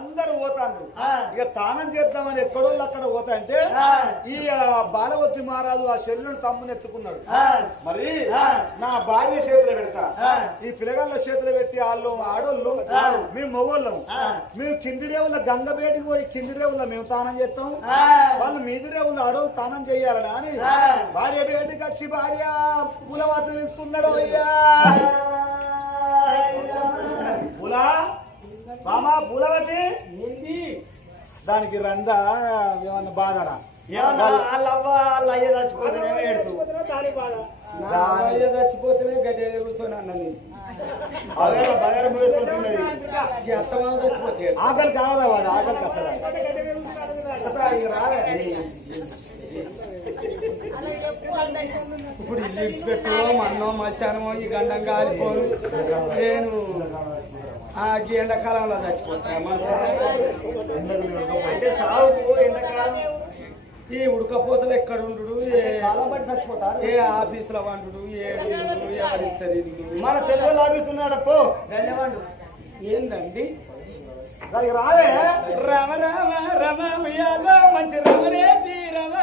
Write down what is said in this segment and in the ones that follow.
అందరు పోతాండ్రు. ఇక తానం చేద్దామని ఎక్కడోళ్ళు అక్కడ పోతా అంటే ఈ బాలవతి మహారాజు ఆ శరీరం తమ్ముని ఎత్తుకున్నాడు. మరి నా భార్య చేతులు పెడతా, ఈ పిల్లగాళ్ళ చేతులు పెట్టి వాళ్ళు ఆడోళ్ళు మేము మొగోళ్ళం, మేము కింది రేవుల గంగబేటికి పోయి కింది రేవుల మేము తానం చేస్తాం, వాళ్ళు మీది రేవులు ఆడోళ్ళు తానం చెయ్యాలని అని భార్య బేటికి వచ్చి భార్య పూలవాతి ఇస్తున్నాడు. అయ్యా పూలా మామా పూలవతి ఏంటి దానికి రందా ఏమన్నా బాధరా? చచ్చిపోతేనే గడ్డి కూర్చొని అన్నది ఆకలి కావాలా వాడు ఆకలికి అసలు రాలే. ఇప్పుడు ఇల్లు పెట్టు మన్నో మధ్యాహ్నమో ఈ గండం కాలిపోను నేను ఈ ఎండాకాలంలో చచ్చిపోతాను అంటే సాగుకు ఎండాకాలం ఈ ఉడకపోతలు ఎక్కడ ఉండు ఏ ఆఫీసులో వండు ఎవరిస్తారు మన తెలుగులో ఆఫీస్ ఉన్నాడప్పో ధన్యవాడు ఏందండి రావే రమ రమ రమ ఉయ్యాలో మంచి రమరేసి రమ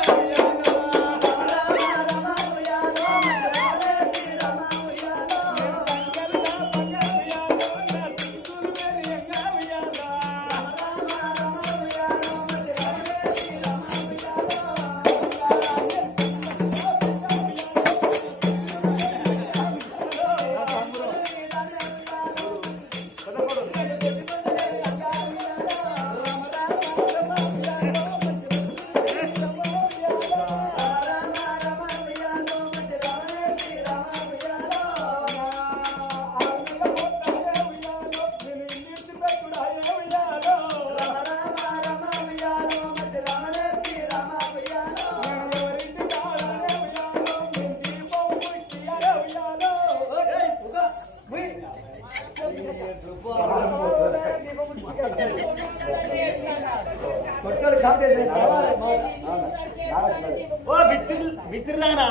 బిత్తిరిలానా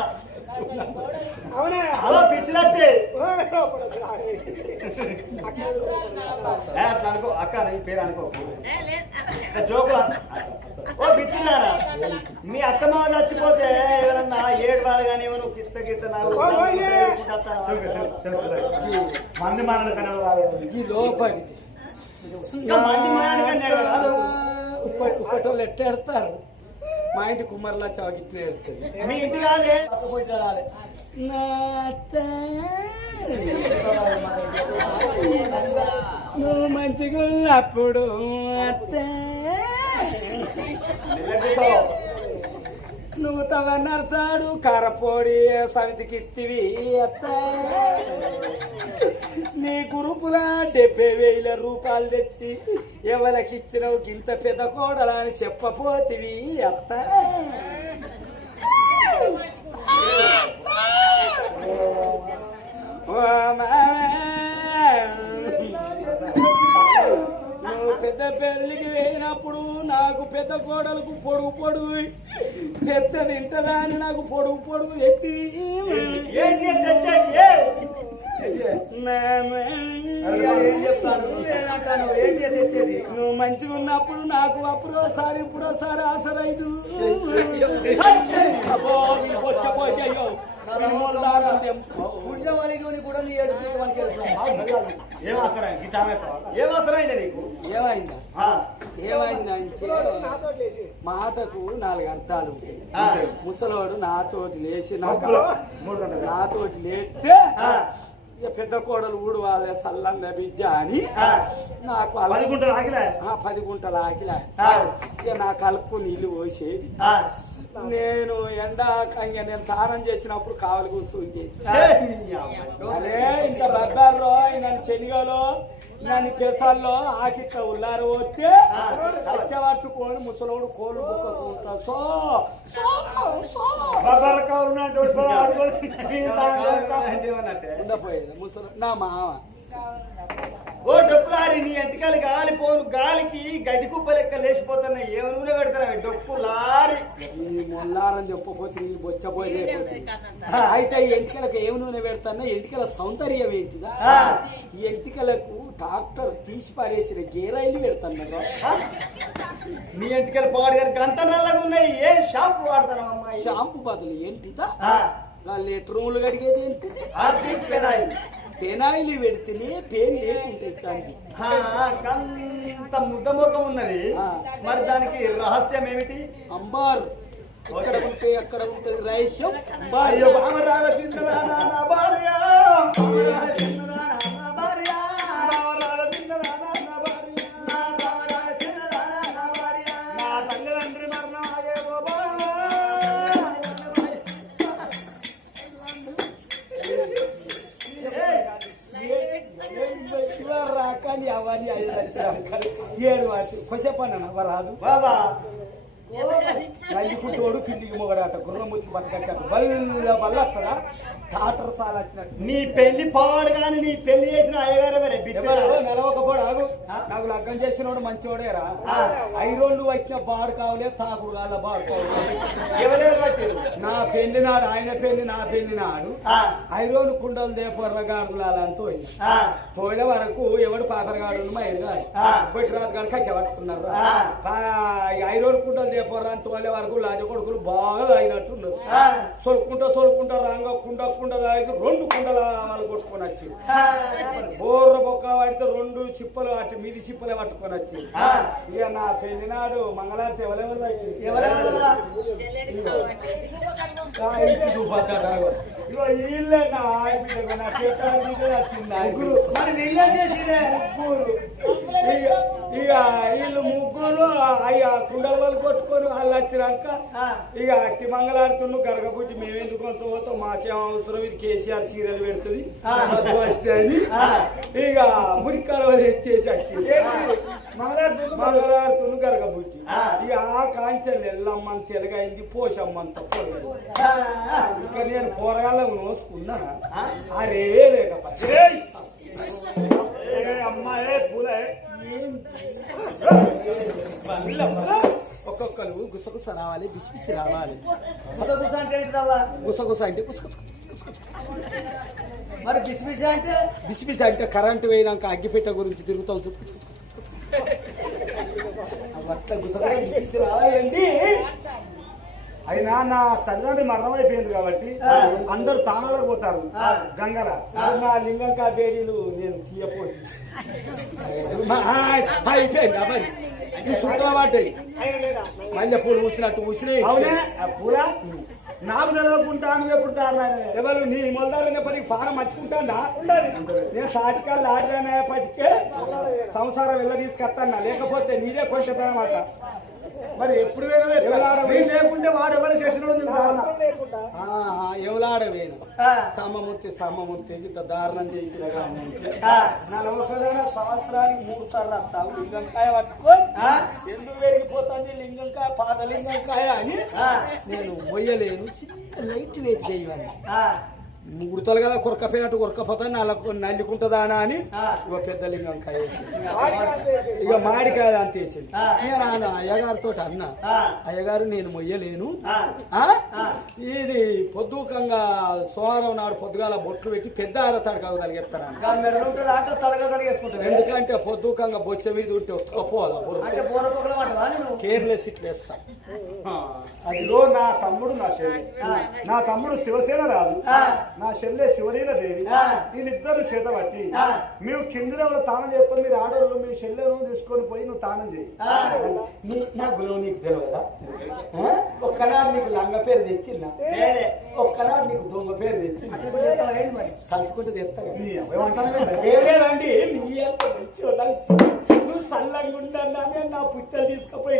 అవునా హలో పిచ్చిలచ్చే అనుకో అక్క నీ పేరు అనుకో జోకులు ఓ బిత్తిరిలానా మీ అత్తమ్మ చచ్చిపోతే ఎవరన్నా ఏడు వాళ్ళు కానీ ఏమన్నా కిస్త కిస్త మంది మానడు కనడు రాలేదు లోపడి మంది మానడు కానీ ఒకటోళ్ళు ఎట్టేడతారు మా ఇంటి కుమ్మర్లా చాకిట్లే వేస్తుంది మీ ఇంటి కాదే నువ్వు మంచిగా ఉన్నప్పుడు నువ్వు తవ నరసాడు కారపొడి సమితికి ఇత్తివి నీ గ్రూపుల 70,000 రూపాయలు తెచ్చి ఎవరికి ఇచ్చినవు గింత పెద్ద కోడలా అని చెప్పపోతివి అత్త నువ్వు పెద్ద పెళ్లికి వేయినప్పుడు నాకు పెద్ద కోడలకు పొడుగు పొడుగు చెత్త తింటదా అని నాకు పొడుగు పొడుగు ఎత్తి నువ్వు మంచిగా ఉన్నప్పుడు నాకు అప్పుడోసారి ఇప్పుడోసారి ఆసరైదు ఏమైందంటే మాటకు 4 అర్థాలు ఉంటాయి. ముసలోడు నాతోటి లేచి నాతోటి లేస్తే పెద్ద కోడలు ఊడు వాళ్ళే సల్లంగా బిడ్డ అని నాకు 10 గుంటలు ఆకిలే నాకు కలుపు నీళ్లు పోసి నేను ఎండాకంగా నేను తానం చేసినప్పుడు కావలి కూర్చుంది. అరే ఇంత బబ్బార్లో నన్ను శనిగలో నన్ను పెసాల్లో ఆకిట్ట ఉల్లారు వస్తే సత్య పట్టుకొని ముసలోడు కోళ్ళు బుక్కుంటా ఉండపోయేది ముసలు నా మామ ఓ డొక్కులారి నీ ఎంటికలు గాలిపోను గాలికి గడ్డి కుప్ప లెక్క లేచిపోతున్నాయి. ఏమి నూనె పెడతారా డొక్కులారి మొల్లారని చెప్పపోతే నీ బొచ్చపోయి అయితే ఈ ఎంటికలకు ఏమి నూనె పెడతానా ఎంటికల సౌందర్యం ఏంటిదా ఈ ఎంటికలకు డాక్టర్ తీసి పారేసిన గేరాయిలు పెడతాను. నీ ఎంటికలు పాడు గారు గంత నల్లగా ఉన్నాయి. ఏ షాంపూ వాడతాను అమ్మాయి? షాంపూ బదులు ఏంటిదా లెటర్ కడిగేది ఏంటిది? పెనాయిలు పెడితేనే పెయిన్ లేకుంటే అంత ముద్ద ముఖం ఉన్నది. మరి దానికి రహస్యం ఏమిటి? అంబార్ ఇక్కడ ఉంటే అక్కడ ఉంటుంది రహస్యం. రాకాని అవన్నీ 7 కొసేపన్నా రాదు బాబా. నల్లికుంటోడు పిల్లికి మొగడాట గుర్రముతికి బతకచ్చాడు బల్ల బల్ల వస్తాడా టాటర్ సాల్ వచ్చినట్టు. నీ పెళ్లి పాడు కానీ నీ పెళ్లి చేసిన అయ్యగారు నెలవకపోడు ఆగు. నాకు లగ్గం చేసినోడు మంచివాడేరా. 5 రోజులు వచ్చిన బాడు కావలే తాకుడు కాల బాడు కావాలి. ఎవరెవరు పట్టారు? నా పెళ్లి నాడు ఆయన పెళ్లి నా పెళ్లి నాడు 5 రోజులు కుండలు దేపర్రగాడులాలంతా పోయిన వరకు ఎవడు పాపరగాడు మైరుగాడు బట్టి రాజుగాడు కచ్చ పట్టుకున్నారు. 5 రోజులు కుండలు దేపర్రా అని తోలే వరకు లాజ కొడుకులు బాగా తాగినట్టున్నారు. సొలుకుంటా రాంగ కుండ తాగి 2 కుండల వాళ్ళు కొట్టుకొని వచ్చి బోర్ర బొక్క వాడితే 2 చిప్పలు అటు మీది చిప్పలే పట్టుకొని వచ్చి ఇక నా పెళ్లి నాడు మంగళారతి ఎవరెవరు వీళ్ళే నా ఇక వీళ్ళు ముగ్గురు కుండల వాళ్ళు కొట్టుకొని వాళ్ళు వచ్చినాక ఇక అట్టి మంగళారతులు గరగబుట్టి మేమెందుకు కొంచెం పోతాం మాకేం అవసరం ఇది కేసీఆర్ సీరియల్ పెడుతుంది వస్తే అని ఇక మురికాల ఎత్తేసి వచ్చింది మంగళారతులు గరగబుట్టి ఇక ఆ కాంచెలు ఎల్లమ్మని తెలుగైంది పోషమ్మంత పొలగదు. ఇక నేను పోరగాళ్ళకు నోసుకున్నానా అరే లేకపోతే అమ్మాయి పూలే ఒక్కొక్కరు గుసగుస రావాలి బిసిబిసి రావాలి. గుసగుస అంటే గుసగుస అంటే మరి బిసిబిసి అంటే బిసిబిసి అంటే కరెంటు వేయడాక అగ్గిపెట్ట గురించి తిరుగుతాం. రావాలండి. అయినా నా తల్లిదండ్రి మరణం అయిపోయింది కాబట్టి అందరు తానాలకు పోతారు గంగల. నా లింగంకా బేడీలు నేను తీయపోయి అయిపోయింది మరి ఈ చుట్టూ పడ్డాయి మళ్ళీ పూలు పూసినట్టు పూసినాయి. అవునే పూల నాకు తెలవకుండా ఎప్పుడు ఎవరు నీ మొలదారనే పని ఫారం మర్చుకుంటానా ఉండాలి. నేను సాటికాళ్ళు ఆడదానేపటికే సంసారం వెళ్ళ తీసుకొస్తానా లేకపోతే నీదే కొంచెదనమాట. మరి ఎప్పుడు లేకుంటే వాడు ఎవరు చేసిన ఎవలాడవేను సమమూర్తి ఇంత దారుణం చేసిన సంవత్సరానికి 3 సార్లు వస్తావు లింగంకాయ పట్టుకొని ఎందుకు పెరిగిపోతుంది లింగంకాయ పాత లింగంకాయ అని నేను మొయ్యలేను. చిన్న లైట్ వెయిట్ చేయవని ముడతలు కదా కొరకపోయినట్టు కొరకపోతే నల్లుకుంటుందా అని ఇక పెద్ద లింగంకాయ వేసి ఇక మాడికాయ అంత వేసింది. నేను అయ్యగారితో అన్నా అయ్యగారు నేను మొయ్యలేను ఇది పొద్దుకంగా సోమవారం నాడు పొద్దుగాల బొట్లు పెట్టి పెద్ద తడకలు కలిగేస్తాను. ఎందుకంటే పొద్దుకంగా బొచ్చ మీద ఉంటే ఒక్కపోదా కేర్లెస్ ఇట్లా వేస్తా. అదిలో నా తమ్ముడు నా తమ్ముడు శివసేన రాదు నా చెల్లె శివలీల దేవి వీళ్ళిద్దరు చేతబట్టి మేము కింద తానం చేస్తాం. మీరు ఆడవాళ్ళు మీ చెల్లెను తీసుకొని పోయి నువ్వు తానం చేయి. నా గురువు నీకు తెలియదా? ఒక్కనాడు నీకు లంగ పేరు తెచ్చిందా? ఒక్కనాడు నీకు దొంగ పేరు తెచ్చింది కలుసుకుంటే తెస్తానండి. నువ్వు సల్లంగా ఉంటానే నా పుట్టలు తీసుకుపోయి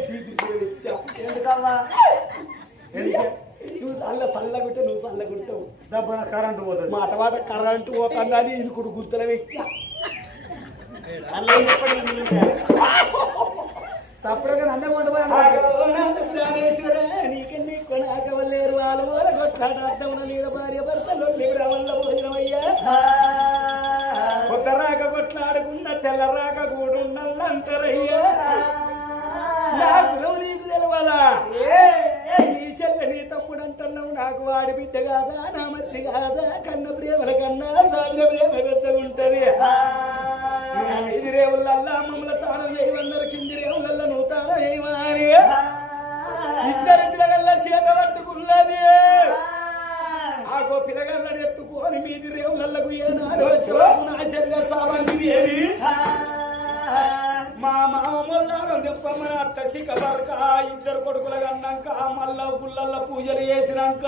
ఎందుకమ్మా నువ్వు చల్లగుంటే నువ్వు చల్లగుంటావు. దబ్బన కరెంటు పోతుంది మాట కరెంటు పోతుందా అని ఇది కూడా గుర్తుల వ్యక్తి సపరేట్గా నన్నే నీకన్నీ కొనాకవల్లేరు వాళ్ళు కొట్లాట అర్థమున నీడ భార్య భర్తలు వల్ల భోజనమయ్యా కొత్త రాక కొట్లాడకుండా తెల్ల రాక కూడుండాలంటారయ్యా. నాకు నీకు తెలవాలా? నీ చెల్ల నీ తమ్ముడు అంటున్నావు నాకు వాడి బిడ్డ కాదా నా మధ్య కాదా? కన్న ప్రేమల కన్నా సాగిన ప్రేమ పెద్దగా ఉంటది. పుల్లలకు ఏనాడు వచ్చేవాడు నా చెల్లె సావంతి దేవి మా మామ మొల్లారం చెప్పమ్మ అత్త శిఖబర్క ఇద్దరు కొడుకులు అన్నాక మళ్ళా పుల్లల్ల పూజలు చేసినాక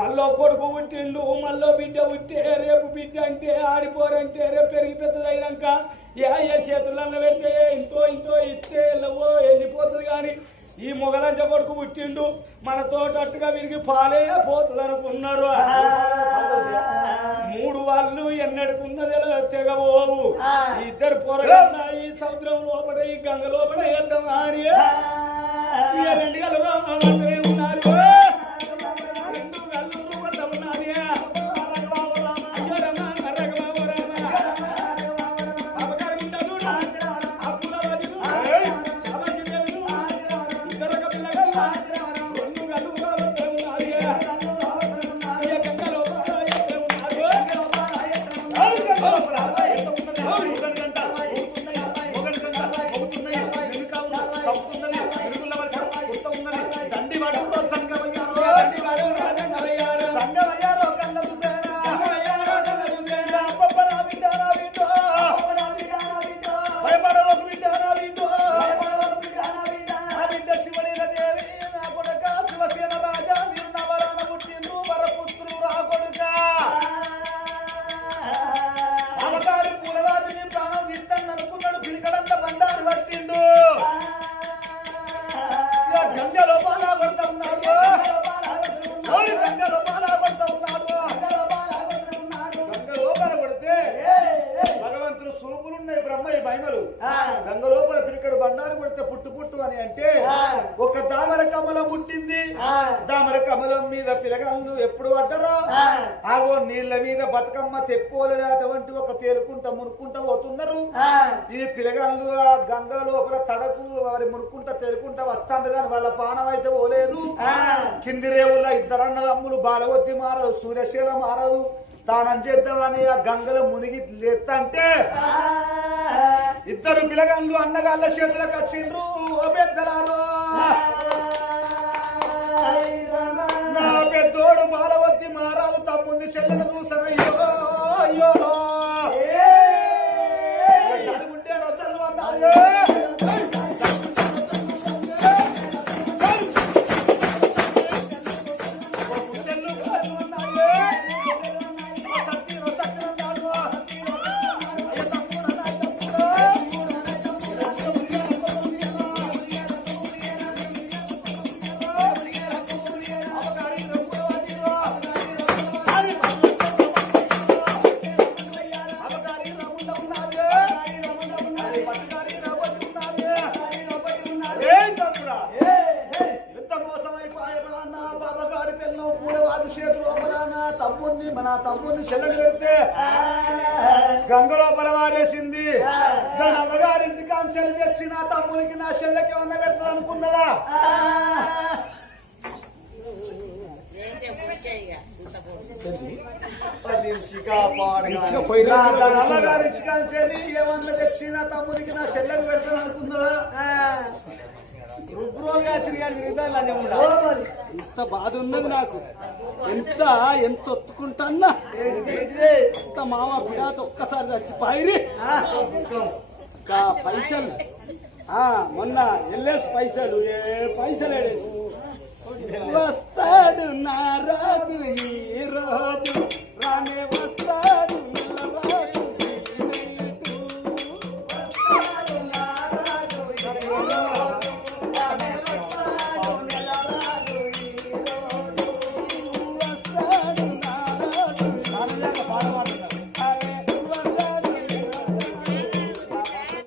మళ్ళీ కొడుకు పుట్టిండు మళ్ళీ బిడ్డ పుట్టే రేపు బిడ్డ అంటే ఆడిపోరంటే రేపు పెరిగి పెద్దదైనాక ఏ చేతులన్న పెడితే ఇంతో ఇంతో ఇస్తే వెళ్ళిపోతుంది కానీ ఈ మొగలంచ కొడుకు పుట్టిండు మనతో అట్టుగా విరిగి పాలే పోతుంది అనుకున్నారు. 3 వాళ్ళు ఎన్నడుకున్నది తెగబోవు ఇద్దరు పొరగన్నా ఈ సముద్రం లోపల ఈ గంగ లోపల వెళ్దాం అని 2 గల్లుగా ఉన్నారు. 2 గల్లు ఉన్నది దామర కమలం మీద పిలగళ్ళు ఎప్పుడు పడ్డరో ఆగో నీళ్ల మీద బతుకమ్మ తెప్పోలేటువంటి ఒక తేలుకుంటా మునుక్కుంటా పోతున్నారు. ఈ పిలగళ్ళు ఆ గంగ లోపల తడకు వారి మునుక్కుంటా తేలుకుంటా వస్తాండు కానీ వాళ్ళ పానం అయితే పోలేదు. కింది రేవుల 2 అన్నదమ్ములు బాలవద్ది మారదు సూర్యశీల మారదు తానం చేద్దామని ఆ గంగలో మునిగి లేతంటే 2 పిలగళ్ళు అన్నగాళ్ళ చేతులకు వచ్చిండ్రు. ఓ పెద్దలాలో నా పెద్దోడు బాలవద్ది మారాలు తమ్ముంది చెల్లెలు చూసానయ్యో అయ్యో చదువుంటే రచనలు అన్నారు. తమ్ముని చెల్లెలు పెడితే గంగలో బలవారేసింది. దాని అమ్మగారింటికి ఆమె చెల్లి తెచ్చి నా తమ్మునికి నా చెల్లెకి ఏమన్నా పెడతాను అనుకున్నదా? అమ్మగారించి కానీ చెల్లి ఏమన్నా తెచ్చి నా తమ్మునికి నా చెల్లెకి పెడతాను అనుకున్నదా? ఇంత బాధ ఉన్నది నాకు. ఎంత ఒత్తుకుంటాన్నా ఇంత మామ పిడాత ఒక్కసారి చచ్చిపోయి పైసలు మొన్న ఎల్లేసి పైసలు ఏ పైసలు